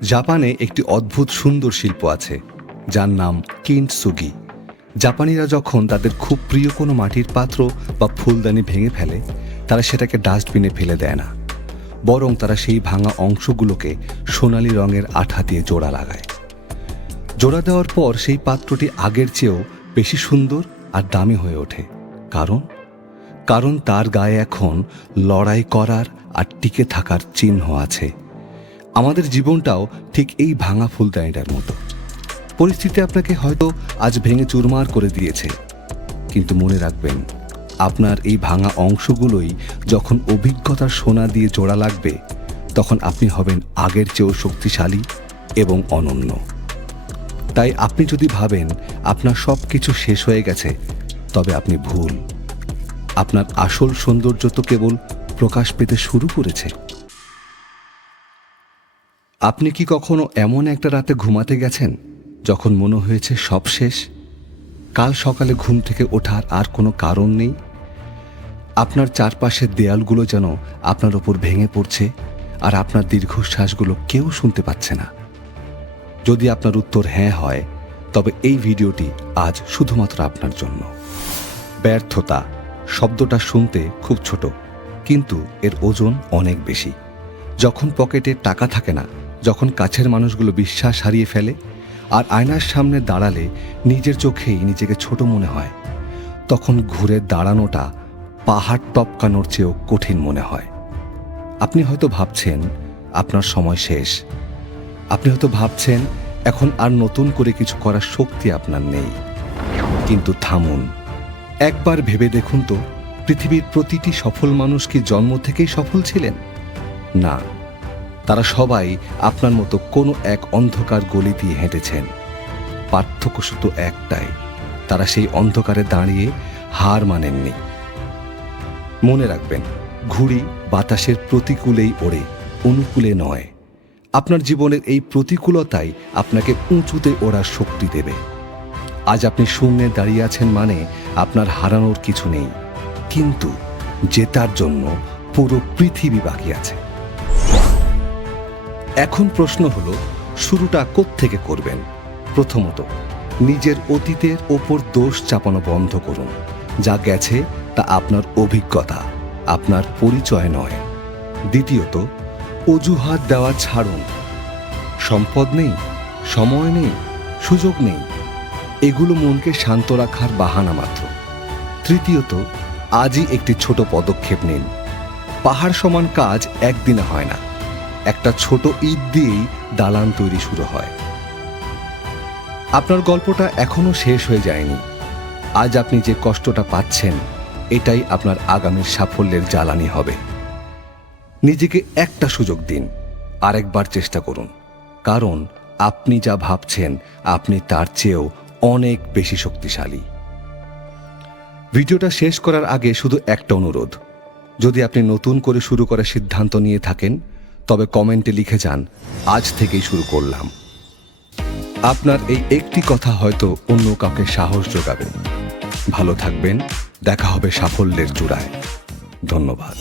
জাপানে একটি অদ্ভুত সুন্দর শিল্প আছে যার নাম কিন্টসুগি। জাপানিরা যখন তাদের খুব প্রিয় কোনো মাটির পাত্র বা ফুলদানি ভেঙে ফেলে, তারা সেটাকে ডাস্টবিনে ফেলে দেয় না, বরং তারা সেই ভাঙা অংশগুলোকে সোনালি রঙের আঠা দিয়ে জোড়া লাগায়। জোড়া দেওয়ার পর সেই পাত্রটি আগের চেয়েও বেশি সুন্দর আর দামি হয়ে ওঠে। কারণ তার গায়ে এখন লড়াই করার আর টিকে থাকার চিহ্ন আছে। আমাদের জীবনটাও ঠিক এই ভাঙা ফুলদানিটার মতো। পরিস্থিতি আপনাকে হয়তো আজ ভেঙে চুরমার করে দিয়েছে, কিন্তু মনে রাখবেন, আপনার এই ভাঙা অংশগুলোই যখন অভিজ্ঞতার সোনা দিয়ে জোড়া লাগবে, তখন আপনি হবেন আগের চেয়েও শক্তিশালী এবং অনন্য। তাই আপনি যদি ভাবেন আপনার সব কিছু শেষ হয়ে গেছে, তবে আপনি ভুল। আপনার আসল সৌন্দর্য তো কেবল প্রকাশ পেতে শুরু করেছে। আপনি কি কখনো এমন একটা রাতে ঘুমাতে গেছেন যখন মনে হয়েছে সব শেষ? কাল সকালে ঘুম থেকে ওঠার আর কোনো কারণ নেই। আপনার চারপাশের দেয়ালগুলো যেন আপনার ওপর ভেঙে পড়ছে, আর আপনার দীর্ঘশ্বাসগুলো কেউ শুনতে পাচ্ছে না। যদি আপনার উত্তর হ্যাঁ হয়, তবে এই ভিডিওটি আজ শুধুমাত্র আপনার জন্য। ব্যর্থতা শব্দটা শুনতে খুব ছোট, কিন্তু এর ওজন অনেক বেশি। যখন পকেটে টাকা থাকে না, যখন কাছের মানুষগুলো বিশ্বাস হারিয়ে ফেলে, আর আয়নার সামনে দাঁড়ালে নিজের চোখেই নিজেকে ছোট মনে হয়, তখন ঘুরে দাঁড়ানোটা পাহাড় টপকানোর চেয়েও কঠিন মনে হয়। আপনি হয়তো ভাবছেন আপনার সময় শেষ। আপনি হয়তো ভাবছেন এখন আর নতুন করে কিছু করার শক্তি আপনার নেই। কিন্তু থামুন, একবার ভেবে দেখুন তো, পৃথিবীর প্রতিটি সফল মানুষ কি জন্ম থেকেই সফল ছিলেন? না, তারা সবাই আপনার মতো কোনো এক অন্ধকার গলি দিয়ে হেঁটেছেন। পার্থক্য শুধু একটাই, তারা সেই অন্ধকারে দাঁড়িয়ে হার মানেননি। মনে রাখবেন, ঘুড়ি বাতাসের প্রতিকূলেই ওড়ে, অনুকূলে নয়। আপনার জীবনের এই প্রতিকূলতাই আপনাকে উঁচুতে ওড়ার শক্তি দেবে। আজ আপনি শূন্যে দাঁড়িয়ে আছেন মানে আপনার হারানোর কিছু নেই, কিন্তু জেতার জন্য পুরো পৃথিবী বাকি আছে। এখন প্রশ্ন হলো, শুরুটা কোত্থেকে করবেন? প্রথমত, নিজের অতীতের ওপর দোষ চাপানো বন্ধ করুন। যা গেছে তা আপনার অভিজ্ঞতা, আপনার পরিচয় নয়। দ্বিতীয়ত, অজুহাত দেওয়া ছাড়ুন। সম্পদ নেই, সময় নেই, সুযোগ নেই, এগুলো মনকে শান্ত রাখার বাহানা মাত্র। তৃতীয়ত, আজই একটি ছোট পদক্ষেপ নিন। পাহাড় সমান কাজ একদিনে হয় না, একটা ছোট ইট দিয়েই দালান তৈরি শুরু হয়। আপনার গল্পটা এখনো শেষ হয়ে যায়নি। আজ আপনি যে কষ্টটা পাচ্ছেন, এটাই আপনার আগামীর সাফল্যের জ্বালানি হবে। নিজেকে একটা সুযোগ দিন, আরেকবার চেষ্টা করুন, কারণ আপনি যা ভাবছেন আপনি তার চেয়েও অনেক বেশি শক্তিশালী। ভিডিওটা শেষ করার আগে শুধু একটা অনুরোধ, যদি আপনি নতুন করে শুরু করার সিদ্ধান্ত নিয়ে থাকেন, তবে কমেন্টে লিখে যান, আজ থেকেই শুরু করলাম। আপনার এই একটি কথা হয়তো অন্য কাউকে সাহস যোগাবে। ভালো থাকবেন, দেখা হবে সাফল্যের চূড়ায়। ধন্যবাদ।